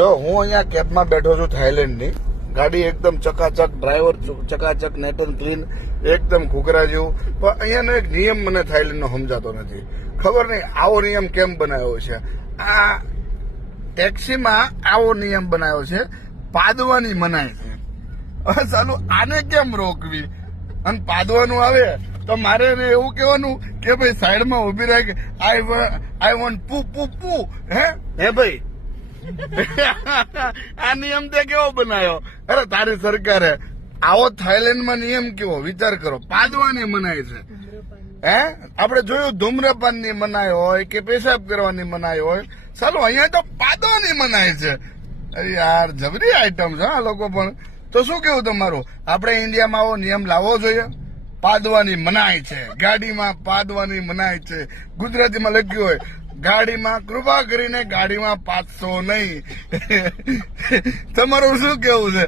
જો હું અહીંયા કેબમાં બેઠો છું થાઈલેન્ડની. ગાડી એકદમ ચકાચક, ડ્રાઈવર ચકાચક, નેટ એન્ડ ક્લીન, એકદમ ઘૂઘરા જેવું. પણ અહીંયાનો એક નિયમ મને થાઈલેન્ડનો સમજાતો નથી. ખબર નહીં આવો નિયમ કેમ બનાવ્યો છે. આ ટેક્સીમાં આવો નિયમ બનાવ્યો છે, પાદવાની મનાય છે. હવે ચાલુ આને કેમ રોકવી? અને પાદવાનું આવે તો મારે એને એવું કહેવાનું કે ભાઈ સાઈડમાં ઉભી રાખે, આઈ વોન્ટ પુ પુ પુ. હે ભાઈ, આ નિયમ તે કેવો બનાવ્યો? અરે તારી સરકારે આવો થાઈલેન્ડમાં નિયમ કેવો વિચાર કરો. પાદવાની મનાય છે. આપણે જોયું ધૂમ્રપાનની મનાઈ હોય કે પેશાબ કરવાની મનાઈ હોય, ચાલો અહીંયા તો પાદવાની મનાય છે. અરે યાર જબરી આઈટમ છે આ લોકો પણ. તો શું કેવું તમારું? આપણે ઇન્ડિયામાં આવો નિયમ લાવવો જોઈએ. પાદવાની મનાય છે, ગાડીમાં પાદવાની મનાય છે. ગુજરાતીમાં લખ્યું હોય ગાડીમાં, કૃપા કરીને ગાડીમાં 500 નહીં. તમારું શું કેવું છે?